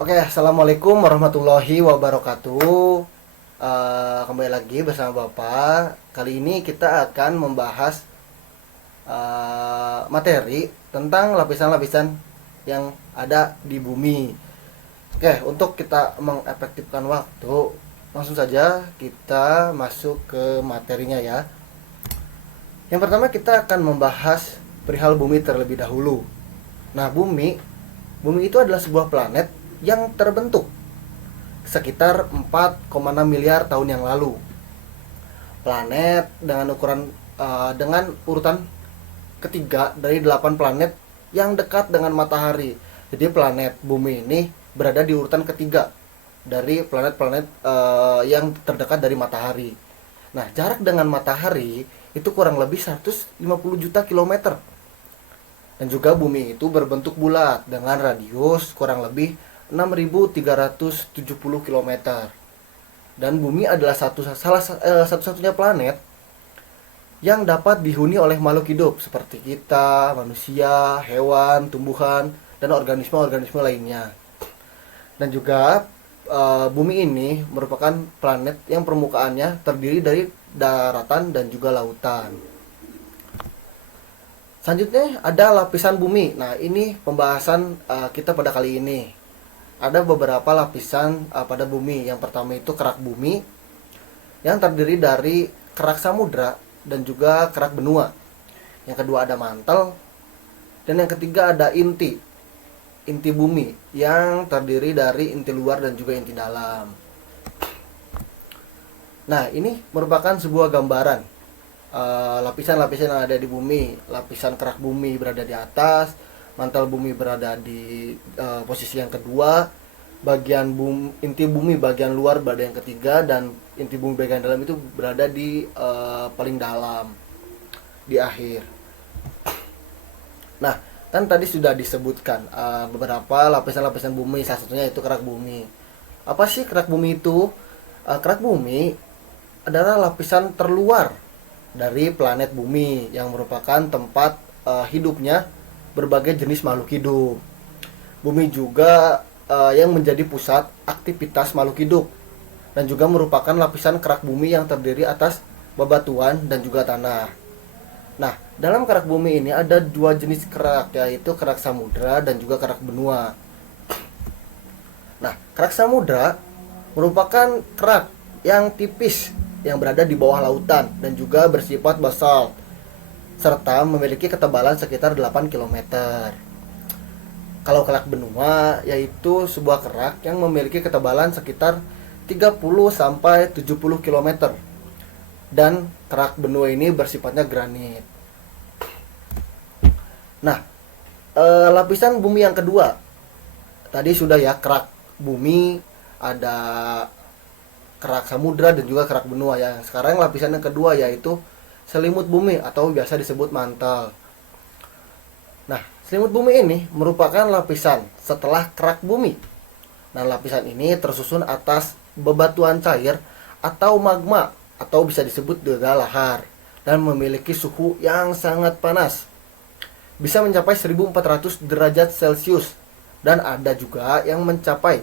Oke, assalamualaikum warahmatullahi wabarakatuh. Kembali lagi bersama Bapak. Kali ini kita akan membahas materi tentang lapisan-lapisan yang ada di bumi. Oke, untuk kita mengefektifkan waktu, langsung saja kita masuk ke materinya ya. Yang pertama kita akan membahas perihal bumi terlebih dahulu. Nah, bumi itu adalah sebuah planet yang terbentuk sekitar 4,6 miliar tahun yang lalu. Planet dengan urutan ketiga dari 8 planet yang dekat dengan matahari. Jadi planet bumi ini berada di urutan ketiga dari planet-planet yang terdekat dari matahari. Nah, jarak dengan matahari itu kurang lebih 150 juta kilometer. Dan juga bumi itu berbentuk bulat dengan radius kurang lebih 6.370 km. Dan bumi adalah satu-satunya planet yang dapat dihuni oleh makhluk hidup seperti kita, manusia, hewan, tumbuhan, dan organisme-organisme lainnya. Dan juga bumi ini merupakan planet yang permukaannya terdiri dari daratan dan juga lautan. Selanjutnya ada lapisan bumi. Nah, ini pembahasan kita pada kali ini. Ada beberapa lapisan pada bumi. Yang pertama itu kerak bumi yang terdiri dari kerak samudra dan juga kerak benua. Yang kedua ada mantel, dan yang ketiga ada inti bumi yang terdiri dari inti luar dan juga inti dalam. Nah, ini merupakan sebuah gambaran lapisan-lapisan yang ada di bumi. Lapisan kerak bumi berada di atas, mantel bumi berada di posisi yang kedua, inti bumi bagian luar berada yang ketiga, dan inti bumi bagian dalam itu berada di paling dalam di akhir. Nah, kan tadi sudah disebutkan beberapa lapisan-lapisan bumi, salah satunya itu kerak bumi. Apa sih kerak bumi itu? Kerak bumi adalah lapisan terluar dari planet bumi yang merupakan tempat hidupnya berbagai jenis makhluk hidup. Bumi juga yang menjadi pusat aktivitas makhluk hidup, dan juga merupakan lapisan kerak bumi yang terdiri atas bebatuan dan juga tanah. Nah, dalam kerak bumi ini ada dua jenis kerak, yaitu kerak samudra dan juga kerak benua. Nah, kerak samudra merupakan kerak yang tipis yang berada di bawah lautan dan juga bersifat basalt, serta memiliki ketebalan sekitar 8 km. Kalau kerak benua yaitu sebuah kerak yang memiliki ketebalan sekitar 30 sampai 70 km. Dan kerak benua ini bersifatnya granit. Nah, lapisan bumi yang kedua tadi sudah ya, kerak bumi, ada kerak samudra dan juga kerak benua ya. Sekarang lapisan yang kedua yaitu selimut bumi atau biasa disebut mantel. Nah, selimut bumi ini merupakan lapisan setelah kerak bumi. Nah, lapisan ini tersusun atas bebatuan cair atau magma, atau bisa disebut juga lahar, dan memiliki suhu yang sangat panas, bisa mencapai 1400 derajat Celcius, dan ada juga yang mencapai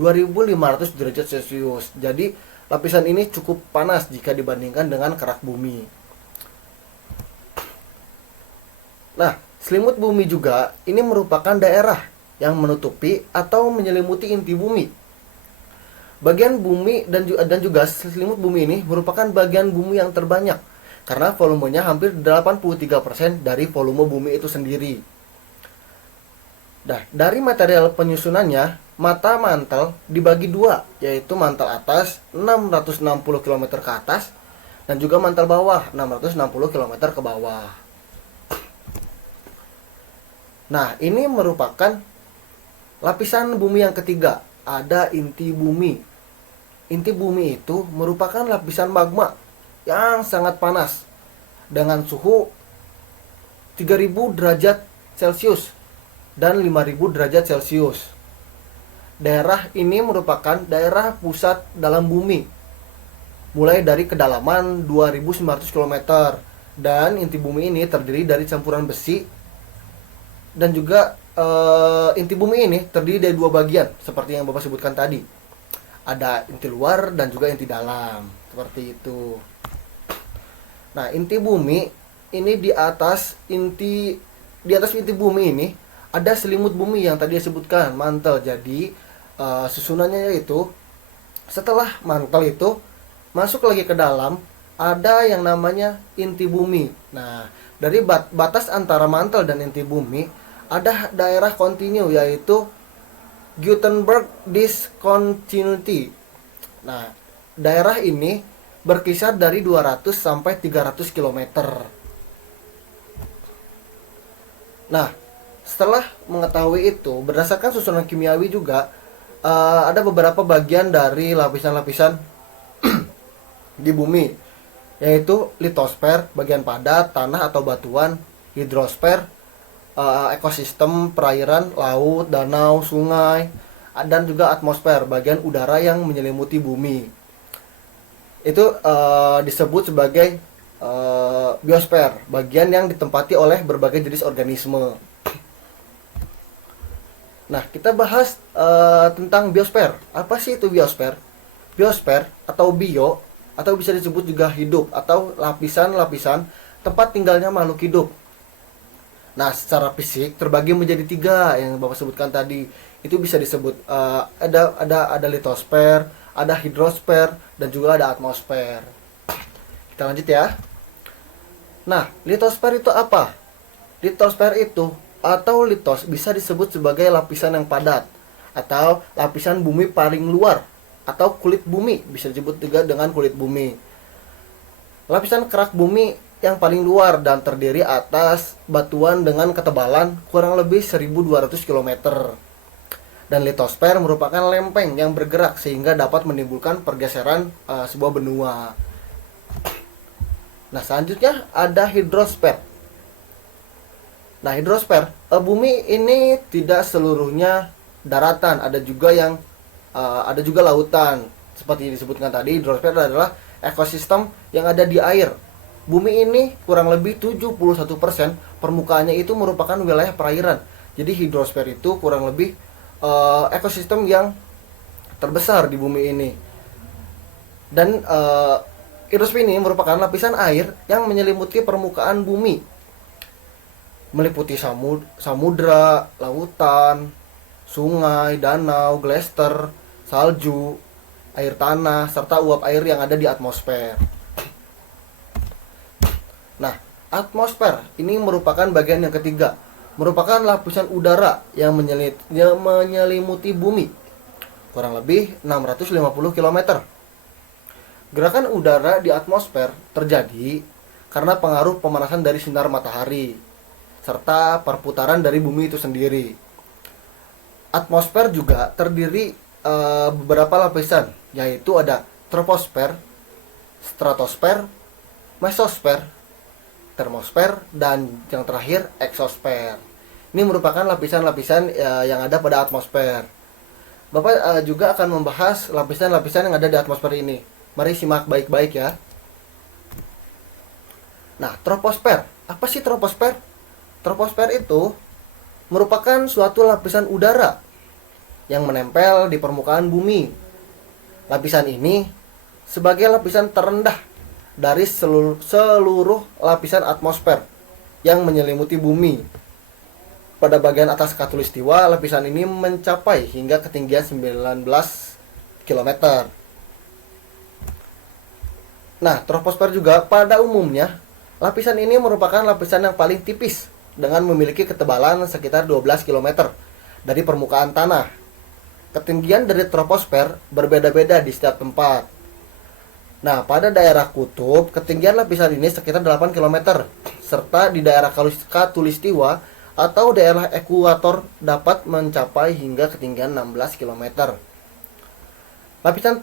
2500 derajat Celcius. Jadi lapisan ini cukup panas jika dibandingkan dengan kerak bumi. Nah, selimut bumi juga ini merupakan daerah yang menutupi atau menyelimuti inti bumi. Bagian bumi dan juga selimut bumi ini merupakan bagian bumi yang terbanyak karena volumenya hampir 83% dari volume bumi itu sendiri. Nah, dari material penyusunannya, mata mantel dibagi dua, yaitu mantel atas 660 km ke atas dan juga mantel bawah 660 km ke bawah. Nah, ini merupakan lapisan bumi yang ketiga. Ada inti bumi. Inti bumi itu merupakan lapisan magma yang sangat panas dengan suhu 3000 derajat Celcius dan 5000 derajat Celcius. Daerah ini merupakan daerah pusat dalam bumi, mulai dari kedalaman 2900 km, dan inti bumi ini terdiri dari campuran besi dan juga inti bumi ini terdiri dari dua bagian seperti yang Bapak sebutkan tadi. Ada inti luar dan juga inti dalam, seperti itu. Nah, inti bumi ini di atas inti bumi ini ada selimut bumi yang tadi disebutkan, mantel. Jadi susunannya yaitu setelah mantel itu masuk lagi ke dalam ada yang namanya inti bumi. Nah, dari batas antara mantel dan inti bumi ada daerah kontinu yaitu Gutenberg Discontinuity. Nah, daerah ini berkisar dari 200 sampai 300 km. Nah, setelah mengetahui itu, berdasarkan susunan kimiawi juga ada beberapa bagian dari lapisan-lapisan di bumi, yaitu litosfer, bagian padat, tanah atau batuan, hidrosfer, ekosistem, perairan, laut, danau, sungai, dan juga atmosfer, bagian udara yang menyelimuti bumi. Itu disebut sebagai biosfer, bagian yang ditempati oleh berbagai jenis organisme. Nah, kita bahas tentang biosfer. Apa sih itu biosfer? Biosfer atau bio, atau bisa disebut juga hidup, atau lapisan-lapisan tempat tinggalnya makhluk hidup. Nah, secara fisik terbagi menjadi 3 yang Bapak sebutkan tadi. Itu bisa disebut ada litosfer, ada hidrosfer, dan juga ada atmosfer. Kita lanjut ya. Nah, litosfer itu apa? Litosfer itu atau litos bisa disebut sebagai lapisan yang padat atau lapisan bumi paling luar atau kulit bumi, bisa disebut juga dengan kulit bumi. Lapisan kerak bumi yang paling luar dan terdiri atas batuan dengan ketebalan kurang lebih 1200 km. Dan litosfer merupakan lempeng yang bergerak sehingga dapat menimbulkan pergeseran sebuah benua. Nah, selanjutnya ada hidrosfer. Nah, hidrosfer, bumi ini tidak seluruhnya daratan, ada juga lautan. Seperti disebutkan tadi, hidrosfer adalah ekosistem yang ada di air. Bumi ini kurang lebih 71% permukaannya itu merupakan wilayah perairan. Jadi hidrosfer itu kurang lebih ekosistem yang terbesar di bumi ini. Dan hidrosfer ini merupakan lapisan air yang menyelimuti permukaan bumi, meliputi samudra, lautan, sungai, danau, glacier, salju, air tanah, serta uap air yang ada di atmosfer. Nah, atmosfer ini merupakan bagian yang ketiga, merupakan lapisan udara yang menyelimuti bumi, kurang lebih 650 km. Gerakan udara di atmosfer terjadi karena pengaruh pemanasan dari sinar matahari serta perputaran dari bumi itu sendiri. Atmosfer juga terdiri beberapa lapisan, yaitu ada troposfer, stratosfer, mesosfer, termosfer, dan yang terakhir eksosfer. Ini merupakan lapisan-lapisan yang ada pada atmosfer. Bapak juga akan membahas lapisan-lapisan yang ada di atmosfer ini. Mari simak baik-baik ya. Nah, troposfer. Apa sih troposfer? Troposfer itu merupakan suatu lapisan udara yang menempel di permukaan bumi. Lapisan ini sebagai lapisan terendah dari seluruh lapisan atmosfer yang menyelimuti bumi. Pada bagian atas khatulistiwa, lapisan ini mencapai hingga ketinggian 19 km. Nah, troposfer juga pada umumnya, lapisan ini merupakan lapisan yang paling tipis dengan memiliki ketebalan sekitar 12 km dari permukaan tanah. Ketinggian dari troposfer berbeda-beda di setiap tempat. Nah, pada daerah kutub, ketinggian lapisan ini sekitar 8 km, serta di daerah khatulistiwa atau daerah ekuator dapat mencapai hingga ketinggian 16 km. Lapisan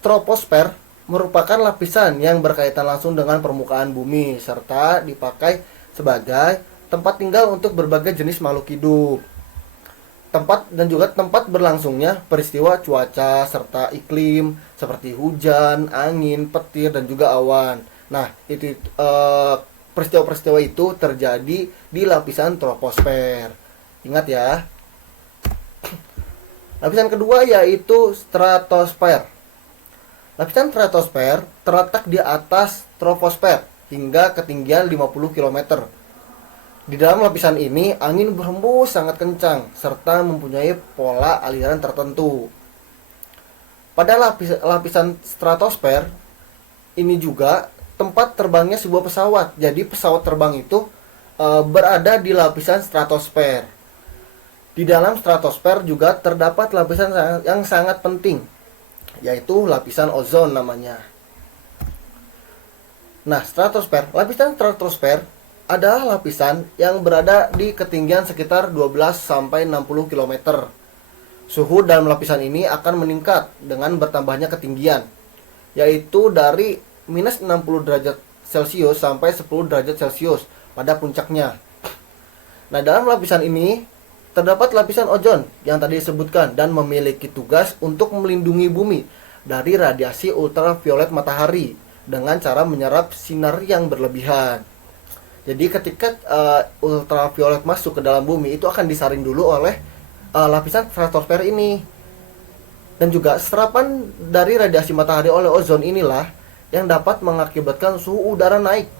troposfer merupakan lapisan yang berkaitan langsung dengan permukaan bumi, serta dipakai sebagai tempat tinggal untuk berbagai jenis makhluk hidup. Tempat dan juga tempat berlangsungnya peristiwa cuaca serta iklim seperti hujan, angin, petir, dan juga awan. Nah, peristiwa-peristiwa itu terjadi di lapisan troposfer. Ingat ya. Lapisan kedua yaitu stratosfer. Lapisan stratosfer terletak di atas troposfer hingga ketinggian 50 km. Di dalam lapisan ini, angin berhembus sangat kencang serta mempunyai pola aliran tertentu. Pada lapisan stratosfer ini juga tempat terbangnya sebuah pesawat. Jadi pesawat terbang itu berada di lapisan stratosfer. Di dalam stratosfer juga terdapat lapisan yang sangat penting, yaitu lapisan ozon namanya. Nah, lapisan stratosfer adalah lapisan yang berada di ketinggian sekitar 12 sampai 60 km. Suhu dalam lapisan ini akan meningkat dengan bertambahnya ketinggian, yaitu dari minus 60 derajat Celcius sampai 10 derajat Celcius pada puncaknya. Nah, dalam lapisan ini terdapat lapisan ozon yang tadi disebutkan dan memiliki tugas untuk melindungi bumi dari radiasi ultraviolet matahari dengan cara menyerap sinar yang berlebihan. Jadi ketika ultraviolet masuk ke dalam bumi, itu akan disaring dulu oleh lapisan stratosfer ini. Dan juga serapan dari radiasi matahari oleh ozon inilah yang dapat mengakibatkan suhu udara naik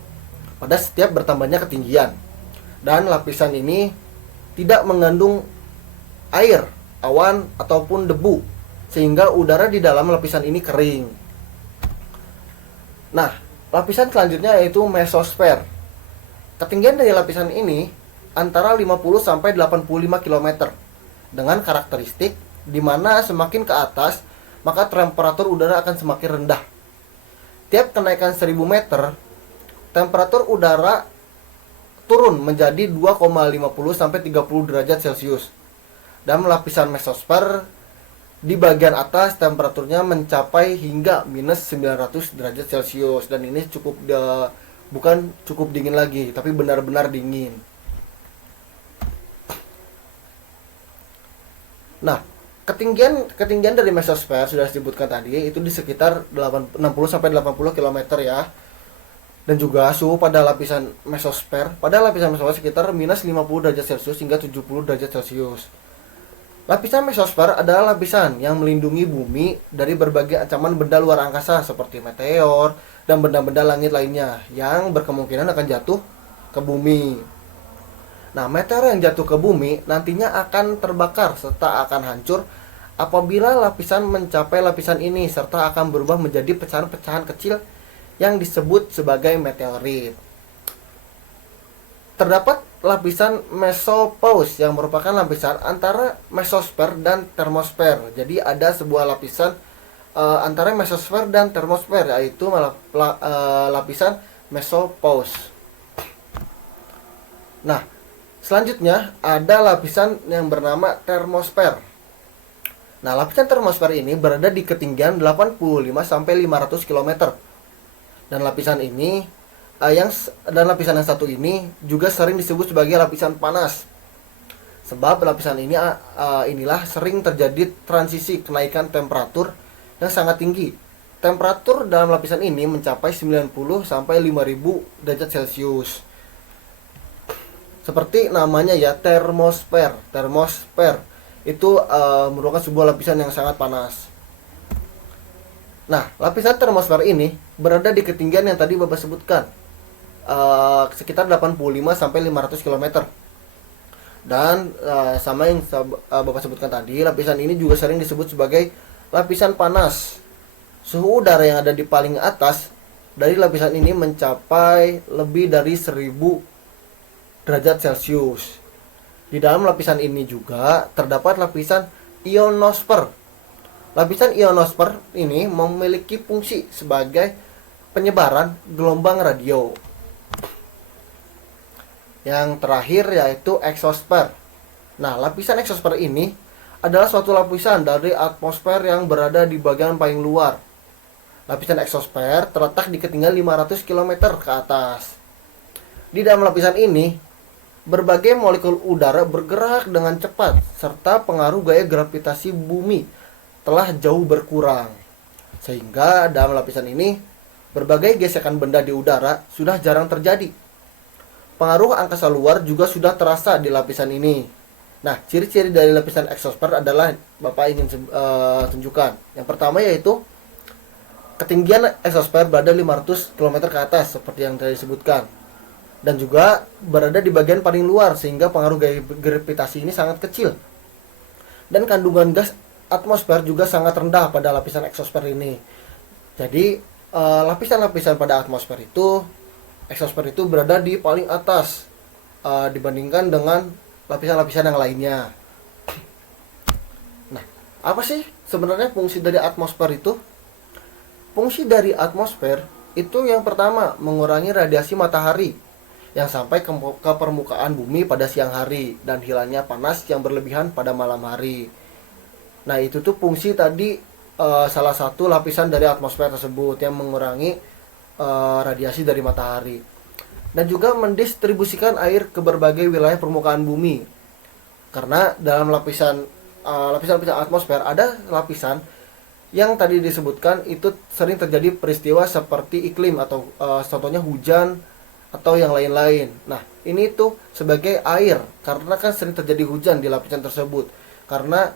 pada setiap bertambahnya ketinggian. Dan lapisan ini tidak mengandung air, awan, ataupun debu, sehingga udara di dalam lapisan ini kering. Nah, lapisan selanjutnya yaitu mesosfer. Ketinggian dari lapisan ini antara 50 sampai 85 km dengan karakteristik di mana semakin ke atas maka temperatur udara akan semakin rendah. Tiap kenaikan 1000 meter, temperatur udara turun menjadi 2,50 sampai 30 derajat Celcius. Dan lapisan mesosfer di bagian atas temperaturnya mencapai hingga minus 900 derajat Celcius, dan ini bukan cukup dingin lagi, tapi benar-benar dingin. Nah, ketinggian dari mesosfer sudah disebutkan tadi, itu di sekitar 60 sampai 80 km ya. Dan juga suhu pada lapisan mesosfer sekitar minus 50 derajat Celcius hingga 70 derajat Celcius. Lapisan mesosfer adalah lapisan yang melindungi bumi dari berbagai ancaman benda luar angkasa seperti meteor dan benda-benda langit lainnya yang berkemungkinan akan jatuh ke bumi. Nah, meteor yang jatuh ke bumi nantinya akan terbakar serta akan hancur apabila lapisan mencapai lapisan ini, serta akan berubah menjadi pecahan-pecahan kecil yang disebut sebagai meteorit. Terdapat lapisan mesopause yang merupakan lapisan antara mesosfer dan termosfer. Jadi ada sebuah lapisan antara mesosfer dan termosfer, yaitu lapisan mesopause. Nah, selanjutnya ada lapisan yang bernama termosfer. Nah, lapisan termosfer ini berada di ketinggian 85 sampai 500 km. Dan lapisan yang satu ini juga sering disebut sebagai lapisan panas. Sebab lapisan inilah sering terjadi transisi kenaikan temperatur yang sangat tinggi. Temperatur dalam lapisan ini mencapai 90 sampai 5000 derajat Celcius. Seperti namanya ya, termosfer. Termosfer itu merupakan sebuah lapisan yang sangat panas. Nah, lapisan termosfer ini berada di ketinggian yang tadi Bapak sebutkan, sekitar 85 sampai 500 km. Dan sama yang Bapak sebutkan tadi, lapisan ini juga sering disebut sebagai lapisan panas. Suhu udara yang ada di paling atas dari lapisan ini mencapai lebih dari 1000 derajat Celcius. Di dalam lapisan ini juga terdapat lapisan ionosfer. Lapisan ionosfer ini memiliki fungsi sebagai penyebaran gelombang radio. Yang terakhir yaitu eksosfer. Nah, lapisan eksosfer ini adalah suatu lapisan dari atmosfer yang berada di bagian paling luar. Lapisan eksosfer terletak di ketinggian 500 km ke atas. Di dalam lapisan ini, berbagai molekul udara bergerak dengan cepat, serta pengaruh gaya gravitasi bumi telah jauh berkurang. Sehingga dalam lapisan ini, berbagai gesekan benda di udara sudah jarang terjadi. Pengaruh angkasa luar juga sudah terasa di lapisan ini. Nah, ciri-ciri dari lapisan exosfer adalah Bapak ingin tunjukkan. Yang pertama yaitu ketinggian exosfer berada 500 km ke atas seperti yang tadi disebutkan. Dan juga berada di bagian paling luar sehingga pengaruh gravitasi ini sangat kecil. Dan kandungan gas atmosfer juga sangat rendah pada lapisan exosfer ini. Jadi lapisan-lapisan pada atmosfer itu, exosfer itu berada di paling atas dibandingkan dengan lapisan-lapisan yang lainnya. Nah, apa sih sebenarnya fungsi dari atmosfer itu? Fungsi dari atmosfer itu yang pertama mengurangi radiasi matahari yang sampai ke permukaan bumi pada siang hari dan hilangnya panas yang berlebihan pada malam hari. Nah, itu tuh fungsi tadi salah satu lapisan dari atmosfer tersebut yang mengurangi radiasi dari matahari. Dan juga mendistribusikan air ke berbagai wilayah permukaan bumi. Karena dalam lapisan atmosfer ada lapisan yang tadi disebutkan itu sering terjadi peristiwa seperti iklim atau contohnya hujan atau yang lain-lain. Nah, ini tuh sebagai air karena kan sering terjadi hujan di lapisan tersebut. Karena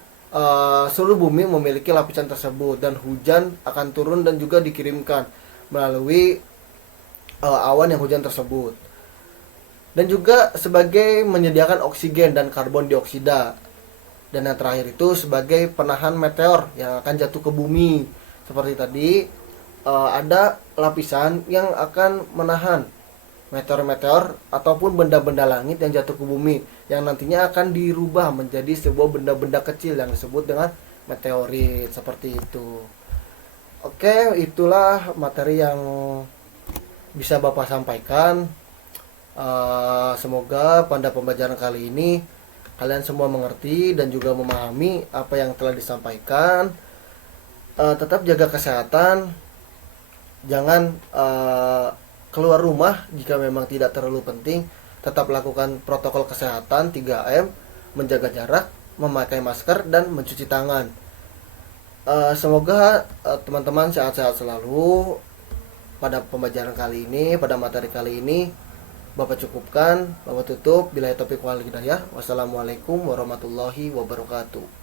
seluruh bumi memiliki lapisan tersebut dan hujan akan turun dan juga dikirimkan melalui awan yang hujan tersebut. Dan juga sebagai menyediakan oksigen dan karbon dioksida. Dan yang terakhir itu sebagai penahan meteor yang akan jatuh ke bumi. Seperti tadi ada lapisan yang akan menahan meteor-meteor ataupun benda-benda langit yang jatuh ke bumi yang nantinya akan dirubah menjadi sebuah benda-benda kecil yang disebut dengan meteorit, seperti itu. Oke, itulah materi yang bisa Bapak sampaikan. Semoga pada pembelajaran kali ini kalian semua mengerti dan juga memahami apa yang telah disampaikan. Tetap jaga kesehatan, jangan keluar rumah jika memang tidak terlalu penting. Tetap lakukan protokol kesehatan 3M, menjaga jarak, memakai masker, dan mencuci tangan. Semoga teman-teman sehat-sehat selalu. Pada pembelajaran kali ini, pada materi kali ini, Bapak cukupkan, Bapak tutup. Billahi taufiq wal hidayah. Wassalamualaikum warahmatullahi wabarakatuh.